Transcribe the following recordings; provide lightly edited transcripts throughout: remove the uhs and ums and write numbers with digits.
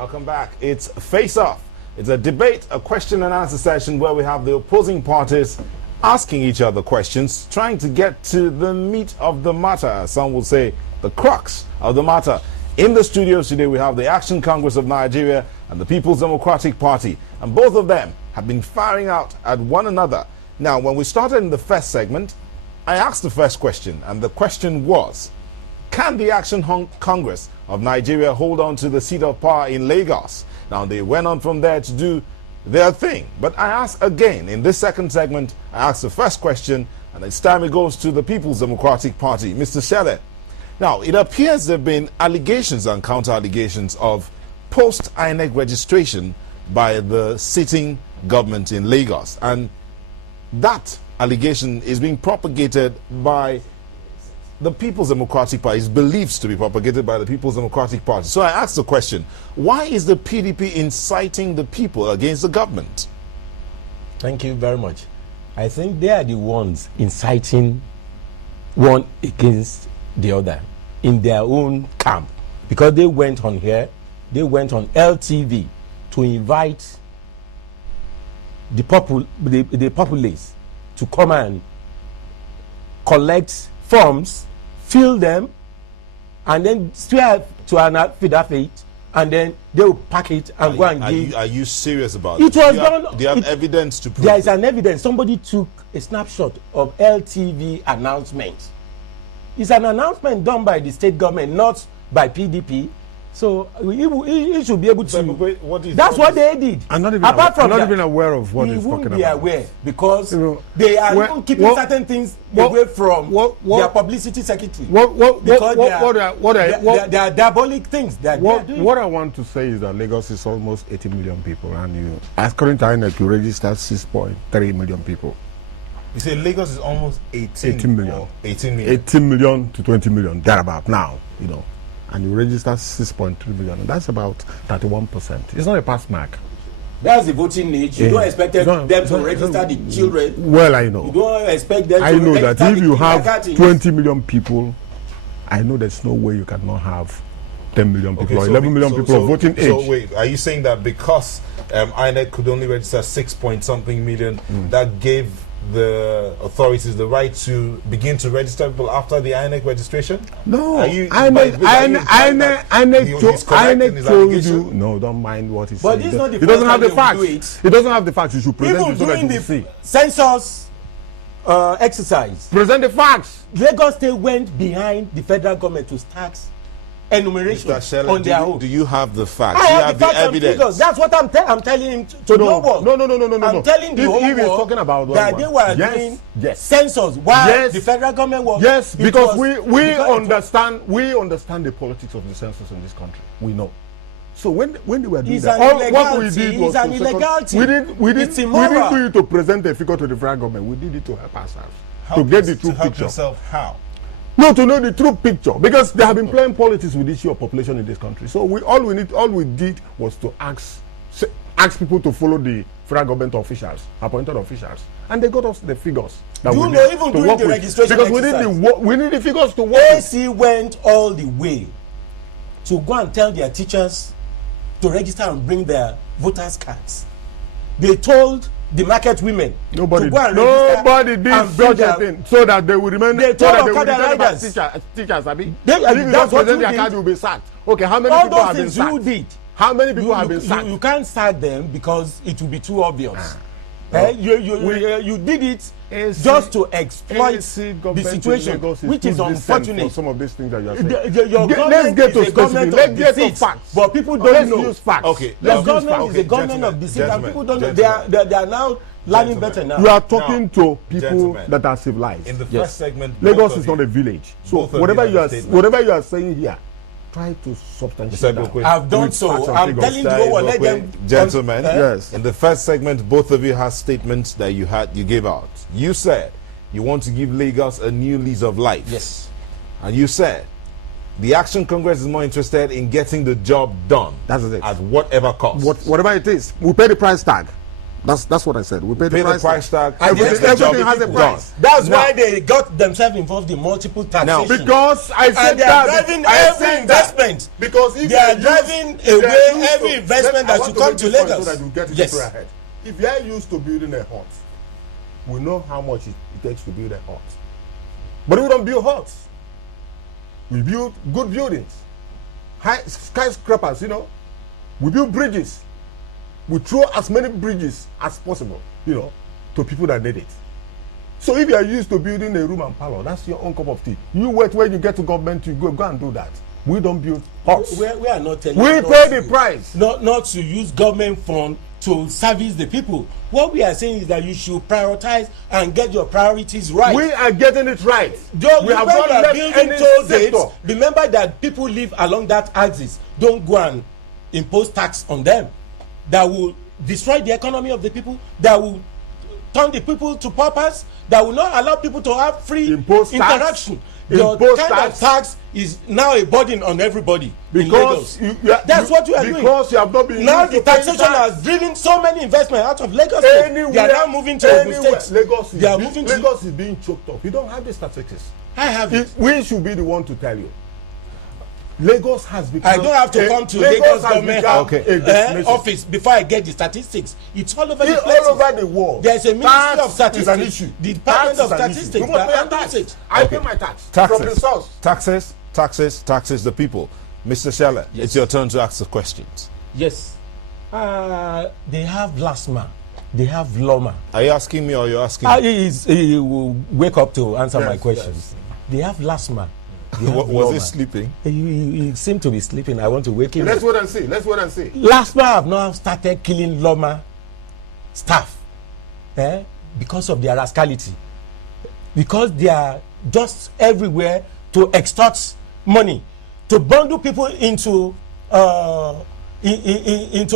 Welcome back. It's Face Off. It's a debate, a question and answer session where we have the opposing parties asking each other questions, trying to get to the meat of the matter. Some will say the crux of the matter. In the studios today, we have the Action Congress of Nigeria and the People's Democratic Party. And both of them have been firing out at one another. Now, when we started in the first segment, I asked the first question, and the question was, can the Action Congress of Nigeria hold on to the seat of power in Lagos? Now, they went on from there to do their thing. But I ask again, in this second segment, I asked the first question, and this time it goes to the People's Democratic Party. Mr. Shele. Now, it appears there have been allegations and counter-allegations of post-INEC registration by the sitting government in Lagos. And that allegation is being propagated by the People's Democratic Party. Is believed to be propagated by the People's Democratic Party. So I asked the question, why is the PDP inciting the people against the government? Thank you very much. I think they are the ones inciting one against the other in their own camp, because they went on here, they went on LTV to invite the populace to come and collect forms, fill them, and then swear to an affidavit, and then they will pack it and go and give. Are you serious about it? It was done. Do you have evidence to prove? There is an evidence. Somebody took a snapshot of LTV announcement. It's an announcement done by the state government, not by PDP. So he should be able to. That's what they did. I'm not even aware of what he's talking about. He won't be aware because they are even keeping certain things away from their publicity secretary. They are diabolic things. What I want to say is that Lagos is almost 80 million people, and according to INEC, you registered 6.3 million people. You say Lagos is almost 18 million. 18 million. 18 million to 20 million, thereabout now, and you register 6.3 million, and that's about 31%. It's not a pass mark. That's the voting age. You don't expect them to register the children. Well, I know. You don't expect them I to know register that if you have 20 million people, I know there's no way you cannot have 10 million people or 11 million people of voting age. So wait, are you saying that because INEC could only register 6 point something million, that gave the authorities the right to begin to register people after the INEC registration? No, INEC told you. No, don't mind what he said. But this is not the He doesn't have the facts. He doesn't have the facts. You should present it so that you can see. Census exercise. Present the facts. Lagos State went behind the federal government to start enumeration on their own. Do you have the facts? I have have the evidence. That's what I'm telling him to No. I'm telling the whole world talking about that they were doing census while the federal government was. Yes, because we understand the politics of the census in this country. We know. So when they were doing that, what we did was we didn't do it to present a figure to the federal government. We did it to help ourselves, to get the true picture. Yourself how? No, to know the true picture, because they have been playing politics with the issue of population in this country. So all we did was to ask people to follow the federal government officials, appointed officials, and they got us the figures. That even during the registration because exercise, we need the figures to work. AC went all the way to go and tell their teachers to register and bring their voters' cards. They told the market women nobody to go and did such a thing so that they will remain. They told Okada riders. Teachers, I mean, if you don't present their card, you will be sacked. Okay, how many all people have been those sacked? things you did. How many people have been sacked? You can't sack them because it will be too obvious. You did it just to exploit the situation, which is unfortunate. For some of these things that you are saying. Your government is a government of deceit, but people don't know. Use facts. Okay, your government is a government of deceit, and people don't know. They are now learning better now. You are talking to people that are civilized. In the first segment, Lagos is not a village. So whatever you are saying here, try to substantiate that. I've done so. I'm telling you what, let them. Gentlemen, yes. In the first segment, both of you have statements that you gave out. You said you want to give Lagos a new lease of life. Yes. And you said the Action Congress is more interested in getting the job done. That's it. At whatever cost. Whatever it is, we pay the price tag. That's what I said. We pay the price tag. Everything has a price. That's why they got themselves involved in multiple taxation. Now, because I said they are driving every investment. Because if they are driving away every investment that should come to Lagos. So that you get it ahead. If you are used to building a hut, we know how much it takes to build a hut. But we don't build huts. We build good buildings, high skyscrapers. We build bridges. We throw as many bridges as possible, to people that need it. So if you are used to building a room and parlor, that's your own cup of tea. You wait when you get to government to go and do that. We don't build huts. We are not telling we you pay the price. Not to use government fund to service the people. What we are saying is that you should prioritize and get your priorities right. We are getting it right. We have not left any toll gates. Remember that people live along that axis. Don't go and impose tax on them. That will destroy the economy of the people. That will turn the people to paupers. That will not allow people to have free interaction. Your kind of tax is now a burden on everybody. Because that's what you are doing. Because you have not been. Now the taxation has driven so many investment out of Lagos. They are now moving to Ogun State. Lagos is being choked up. You don't have the statistics. I have it. We should be the one to tell you. Lagos has become. I don't have to come to Lagos government office before I get the statistics. It's all over the place. All over the world. There's a ministry of statistics. Is an issue. The Department of Statistics. I pay my tax from the source. Taxes the people. Mr. Shella, it's your turn to ask the questions. Yes. They have LASMA. They have LOMA. Are you asking me or you're asking me? He will wake up to answer my questions. Yes. They have LASMA. Was he sleeping? He seemed to be sleeping. I want to wake him up. Let's wait and see. LASMA have now started killing LOMA staff because of their rascality. Because they are just everywhere to extort money, to bundle people into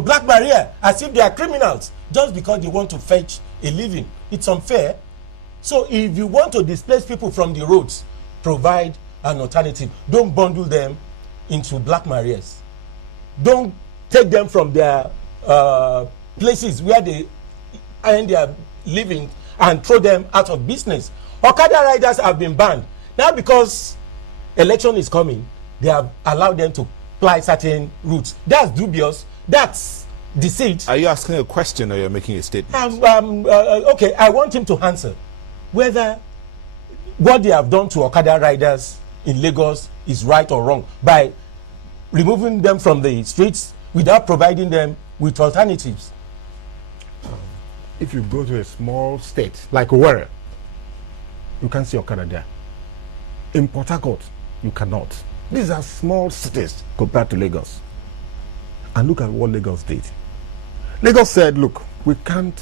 black barrier as if they are criminals just because they want to fetch a living. It's unfair. So if you want to displace people from the roads, provide an alternative. Don't bundle them into black barriers. Don't take them from their places where they earn their living and throw them out of business. Okada riders have been banned. Now because election is coming, they have allowed them to ply certain routes. That's dubious. That's deceit. Are you asking a question or you're making a statement? Okay, I want him to answer whether what they have done to Okada riders in Lagos is right or wrong by removing them from the streets without providing them with alternatives. If you go to a small state like Owerri, you can see Okada there. In Port Harcourt, you cannot. These are small cities compared to Lagos. And look at what Lagos did. Lagos said, look, we can't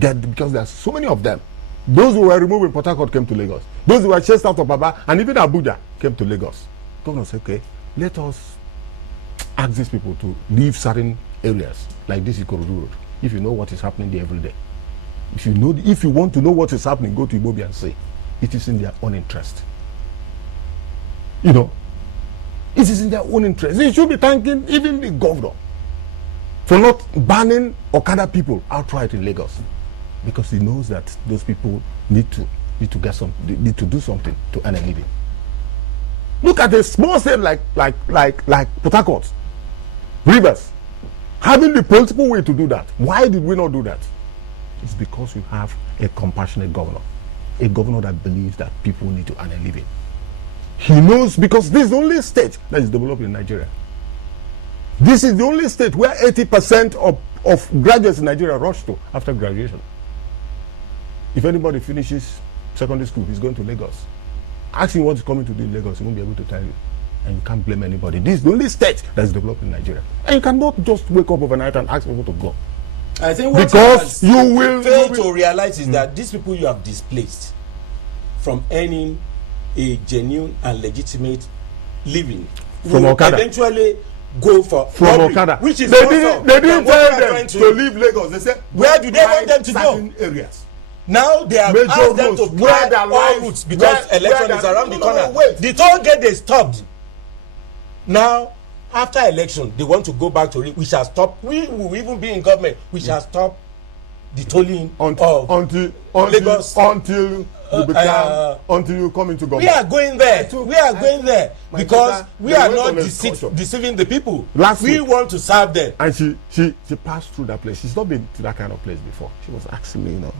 get, because there are so many of them. Those who were removed in Port Harcourt came to Lagos. Those who were chased out of Baba and even Abuja came to Lagos. Governor said, okay, let us ask these people to leave certain areas like this Ikorodu Road. If you know what is happening there every day. If you want to know what is happening, go to Ibobi and say, it is in their own interest. It is in their own interest. They should be thanking even the governor for not banning Okada people outright in Lagos. Because he knows that those people need to do something to earn a living. Look at a small state like Port Harcourt, Rivers, having the principal way to do that. Why did we not do that? It's because we have a compassionate governor, a governor that believes that people need to earn a living. He knows, because this is the only state that is developed in Nigeria. This is the only state where 80% of graduates in Nigeria rush to after graduation. If anybody finishes secondary school, he's going to Lagos. Ask him what he's coming to do in Lagos, he won't be able to tell you. And you can't blame anybody. This is the only state that is developed in Nigeria. And you cannot just wake up overnight and ask people to go. I think what because you will fail to realize is that these people you have displaced from earning a genuine and legitimate living from will Okada eventually go for from robbery, Okada. Which is they didn't tell them to leave Lagos. They said, where do they want them to go? Areas. Now they have asked them to clear all routes because election is around the corner. The toll gate they stopped. Now, after election, they want to go back to it. We shall stop. We will even be in government. We shall stop the tolling until Lagos until you come into government. We are going there. We are going there because we are not deceiving the people. We want to serve them. And she passed through that place. She's not been to that kind of place before. She was asking me,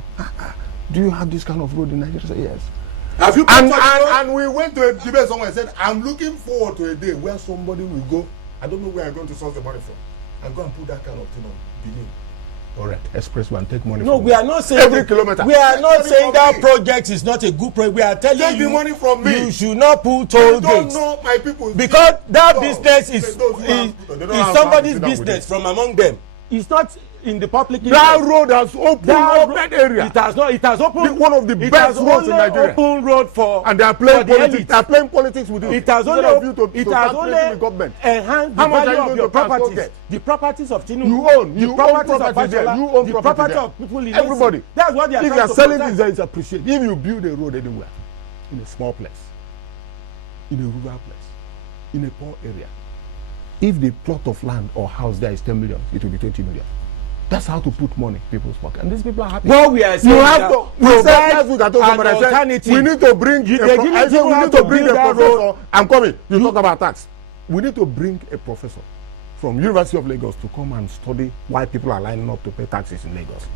do you have this kind of road in Nigeria? I said, yes. Have you and we went to a debate somewhere and said, I'm looking forward to a day where somebody will go. I don't know where I'm going to source the money from. And go and put that kind of thing on Benin. All right, expressway and take money. No, we are not saying every kilometer. We are not saying that project is not a good project. We are telling you, the money from me. You should not put toll gates. Don't know my people because that business is somebody's business from among them. It's not in the public. That road has opened up that area. It has not. It has opened one of the best roads in Nigeria. Open road for and they are playing politics. They are playing politics with it. It has only enhanced the value of your properties. The properties of Tinubu. You own properties there. You own the property of people in everybody. That's what they are trying to protect. If you are selling this, it's appreciated. If you build a road anywhere, in a small place, in a rural place, in a poor area, if the plot of land or house there is 10 million, it will be 20 million. That's how to put money in people's pocket. And these people are happy. What we are saying you have to provide an alternative. We need to bring we need to bring a professor. I'm coming. You talk about tax. We need to bring a professor from University of Lagos to come and study why people are lining up to pay taxes in Lagos.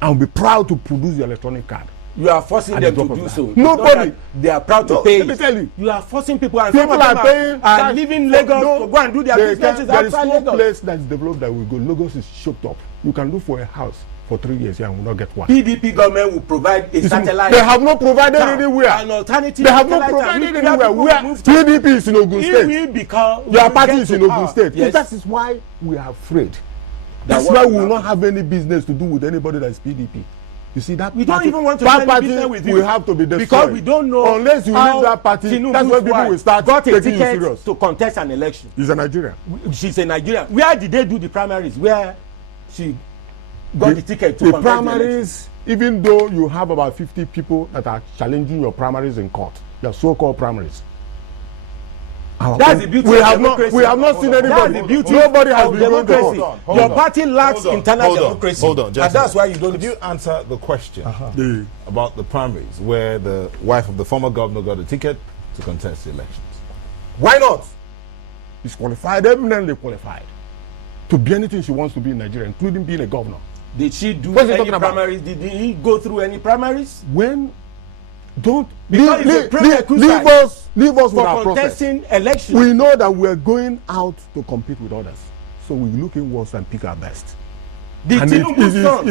And be proud to produce the electronic card. You are forcing them to do so. Nobody. They are proud to pay. Let me tell you. You are forcing people, and people some of them are leaving Lagos to go and do their businesses outside Lagos. There is no place that is developed that will go. Lagos is choked up. You can look for a house for 3 years here and will not get one. PDP government will provide a satellite. They have not provided anywhere. An alternative. They have not provided anywhere. Where PDP is in Ogun State. Your party is in Ogun State. Yes. That is why we are afraid. That's why we will not have any business to do with anybody that is PDP. You see that we don't even want to have any business with you. We have to be destroyed because we don't know unless you leave that party. That's when people will start taking you serious. To contest an election. She's a Nigerian. She's a Nigerian. Where did they do the primaries? Where she got the ticket to the primaries? Even though you have about 50 people that are challenging your primaries in court, your so-called primaries. That's the beauty of democracy. We have not seen anybody. That's the beauty Nobody has of been democracy. Your party lacks internal democracy. Hold on, and that's why you don't. Could you answer the question about the primaries, where the wife of the former governor got a ticket to contest the elections? Why not? She's qualified, eminently qualified, to be anything she wants to be in Nigeria, including being a governor. Did she do any primaries? Did he go through any primaries? When? Don't leave us with our contesting elections. We know that we are going out to compete with others, so we look inwards and pick our best. And it is our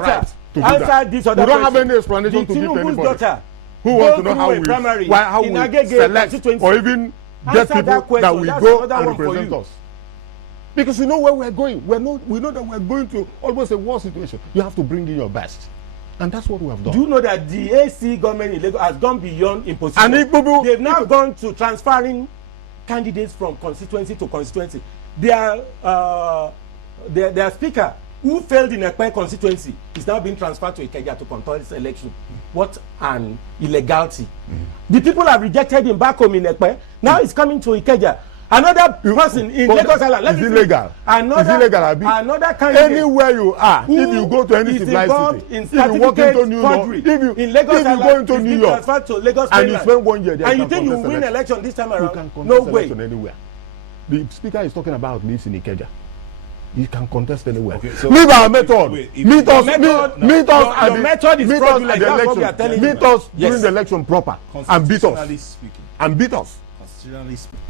right to do that. We don't have any explanation to give to anybody who wants to know how we select or even get people that will go and represent us. Because we know where we are going. We know that we are going to almost a war situation. You have to bring in your best. And that's what we have done. Do you know that the AC government in Lagos has gone beyond imposition? And they've now gone to transferring candidates from constituency to constituency. Their speaker, who failed in Ekpe constituency, is now being transferred to Ikeja to contest election. What an illegality. The people have rejected him back home in Ekpe. Now he's coming to Ikeja. Another person in Lagos Island. Is illegal. Another candidate. Anywhere you are, if you go to any civilized city, if you walk into New York, if you go into New York, and you spend 1 year there, and you think you win election this time around? You can contest no way. Election anywhere. The speaker is talking about lives in Ikeja. You can contest anywhere. Okay, so leave our method. Meet us at the election. Meet us during the election proper and beat us. And beat us. Constitutionally speaking.